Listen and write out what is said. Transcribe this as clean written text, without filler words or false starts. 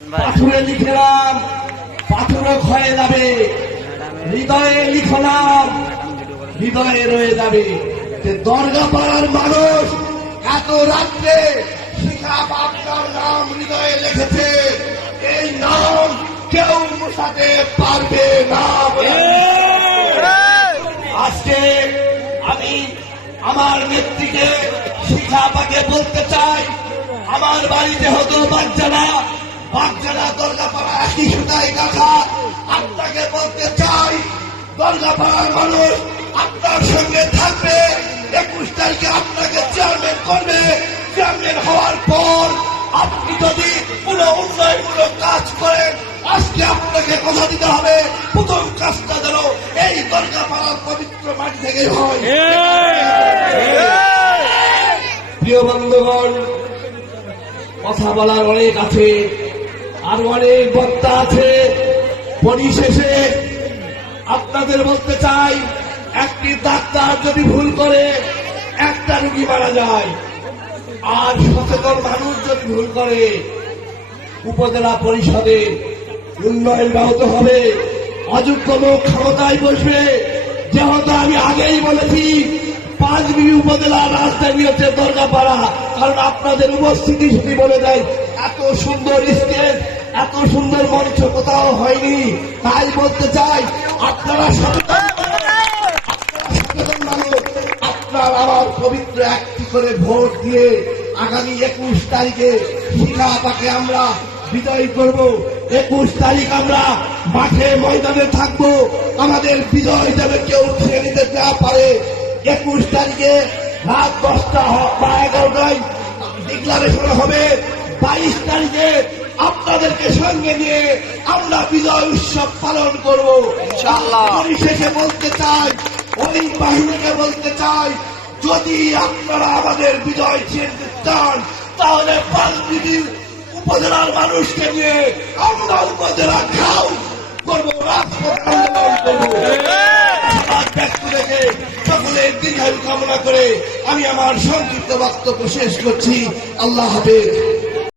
পাথরে লিখলাম, পাথরও ক্ষয়ে যাবে, হৃদয়ে লিখলাম, হৃদয়ে রয়ে যাবে। যে দরগা পাড়ার মানুষ এত রাত্রে শিখাব আপনার নাম হৃদয়ে লিখেছে, এই নাম কেউ মুছাতে পারবে না। আজকে আমি আমার নেত্রীকে শিখাবাকে বলতে চাই, আমার বাড়িতে হতো বাচ্চারা দরগাপাড়া একই সুতায় গাঁথা। আপনাকে বলতে চাই, দরগাপাড়ার মানুষ আপনার সঙ্গে থাকবে। 21 তারিখে আপনাকে চেয়ারম্যান করবে। চেয়ারম্যান হওয়ার পর আপনি যদি কোন উন্নয়নমূলক কাজ করেন, আজকে আপনাকে কথা দিতে হবে প্রথম কাজটা যেন এই দরগাপাড়ার পবিত্র মাটি থেকে হয়। প্রিয় বন্ধুগণ, কথা বলার অনেক আছে, আর অনেক বক্তা আছে। পরিশেষে আপনাদের বলতে চাই, একটি ডাক্তার যদি ভুল করে একটা রোগী মারা যায়, আর সচেতন মানুষ যদি ভুল করে উপজেলা পরিষদের উন্নয়ন ব্যাহত হবে। অযোগ্য লোক ক্ষমতায় বসবে। যেহেতু আমি আগেই বলেছি 5 বিবি উপজেলার রাজধানী হচ্ছে দরগাপাড়া, কারণ আপনাদের উপস্থিতি শুধু বলে দেয় এত সুন্দর স্টেজ, এত সুন্দর মঞ্চ কোথাও হয়নি। তাই বলতে চাই, আপনারা সচেতন মানুষ, আপনার আমার পবিত্র একটি করে ভোট দিয়ে আগামী 21 তারিখে শিখাবাকে আমরা বিজয়ী করব। 21 তারিখ আমরা মাঠে ময়দানে থাকবো। আমাদের বিজয় যাতে কেউ ছেড়ে নিতে না পারে। 21 তারিখে রাত 10টা বা 11টায় ডিক্লারেশন হবে। 22 তারিখে আপনাদেরকে সঙ্গে নিয়ে আমরা বিজয় উৎসব পালন করবো ইনশাআল্লাহ। পরিশেষে বলতে চাই, ওই বাহিনীকে বলতে চাই, যদি আপনারা আমাদের বিজয় ছিনতে চান, তাহলে 5 বিবি উপজেলার মানুষকে নিয়ে আমরা উপজেলা খাও করবো, রাজপথ আন্দোলন করবো। ব্যক্ত রেখে সকলের দীর্ঘায়ু কামনা করে আমি আমার সংক্ষিপ্ত বক্তব্য শেষ করছি। আল্লাহ হাফেজ।